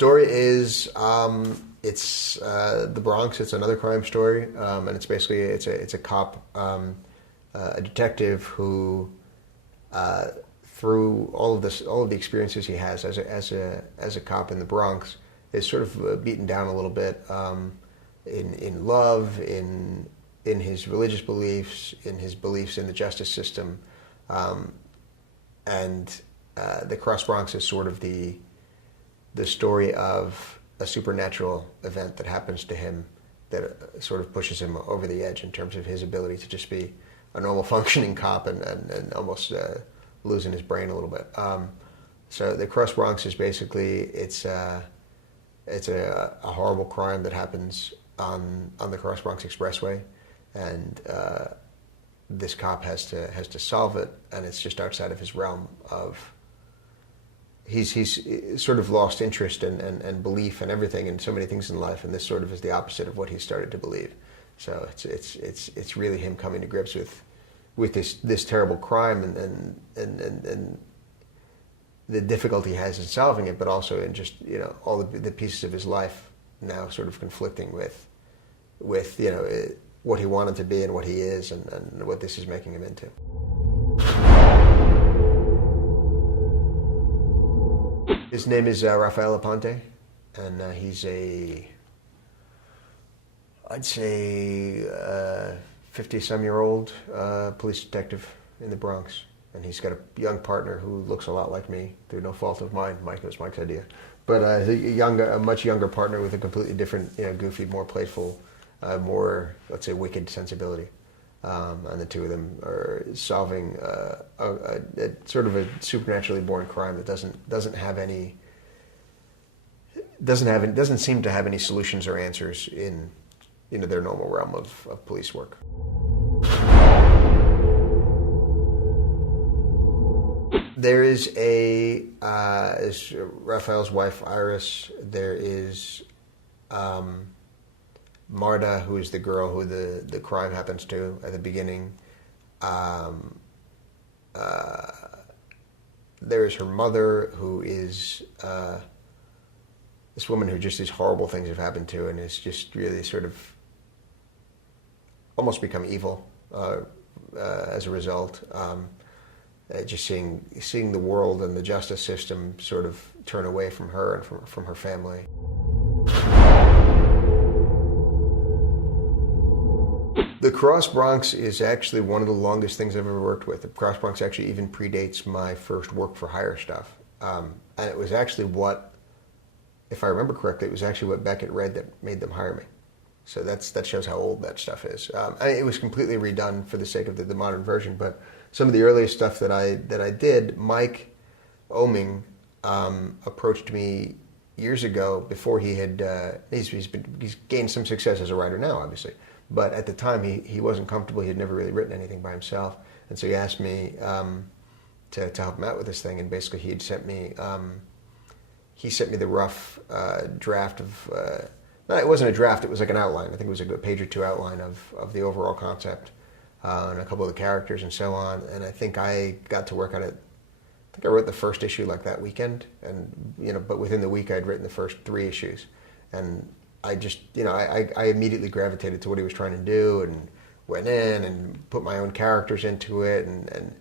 Story is it's the Bronx. It's another crime story, and it's basically it's a cop, a detective who, through all of the experiences he has as a cop in the Bronx, is sort of beaten down a little bit in love, in his religious beliefs, in his beliefs in the justice system, and the Cross Bronx is sort of the story of a supernatural event that happens to him that sort of pushes him over the edge in terms of his ability to just be a normal functioning cop and almost losing his brain a little bit. So the Cross Bronx is basically it's a horrible crime that happens on the Cross Bronx Expressway, and this cop has to solve it, and it's just outside of his realm of. He's sort of lost interest and belief and everything in so many things in life, and this sort of is the opposite of what he started to believe. So it's really him coming to grips with this terrible crime and the difficulty he has in solving it, but also in just all the pieces of his life now sort of conflicting with what he wanted to be and what he is and what this is making him into. His name is Rafael Aponte, and he's I'd say 50-some-year-old police detective in the Bronx. And he's got a young partner who looks a lot like me, through no fault of mine. It was Mike's idea. But a much younger partner with a completely different, goofy, more playful, more, let's say, wicked sensibility. And the two of them are solving a sort of a supernaturally born crime that doesn't seem to have any solutions or answers in their normal realm of police work. There is is Raphael's wife Iris. There is Marta, who is the girl who the crime happens to at the beginning. There is her mother, who is this woman who just these horrible things have happened to, and is just really sort of almost become evil as a result. Just seeing the world and the justice system sort of turn away from her and from her family. The Cross Bronx is actually one of the longest things I've ever worked with. The Cross Bronx actually even predates my first work for hire stuff. And it was actually if I remember correctly, it was actually what Beckett read that made them hire me. So that shows how old that stuff is. It was completely redone for the sake of the modern version, but some of the earliest stuff that I did, Mike Oeming approached me years ago before he had he's gained some success as a writer now, obviously. But at the time, he wasn't comfortable. He had never really written anything by himself, and so he asked me to help him out with this thing. And basically, he sent me the rough draft of. No, it wasn't a draft. It was like an outline. I think it was a good page or two outline of the overall concept and a couple of the characters and so on. And I think I got to work on it. I think I wrote the first issue like that weekend, and but within the week I'd written the first 3 issues, and I just, I immediately gravitated to what he was trying to do and went in and put my own characters into it and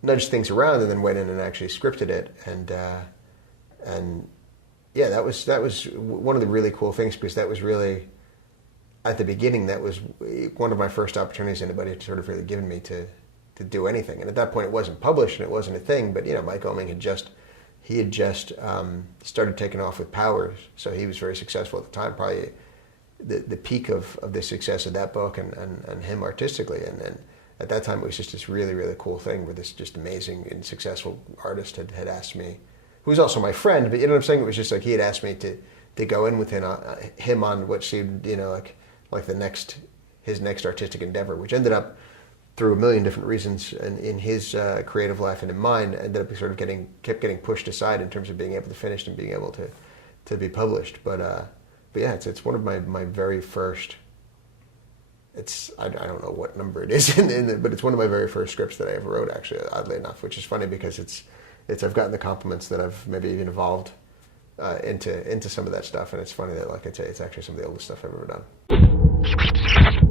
nudged things around, and then went in and actually scripted it. And yeah, that was one of the really cool things, because that was really, at the beginning, that was one of my first opportunities anybody had sort of really given me to do anything. And at that point, it wasn't published and it wasn't a thing, but Mike Oeming had just started taking off with Powers, so he was very successful at the time, probably the peak of the success of that book and him artistically. And at that time, it was just this really, really cool thing where this just amazing and successful artist had asked me, who was also my friend, but you know what I'm saying? It was just like he had asked me to go in with him on what seemed, like his next artistic endeavor, which ended up, through a million different reasons in his creative life and in mine, ended up sort of kept getting pushed aside in terms of being able to finish and being able to be published. But yeah, it's one of my very first. I don't know what number it is, but it's one of my very first scripts that I ever wrote, actually, oddly enough, which is funny because I've gotten the compliments that I've maybe even evolved into some of that stuff. And it's funny that, like I say, it's actually some of the oldest stuff I've ever done.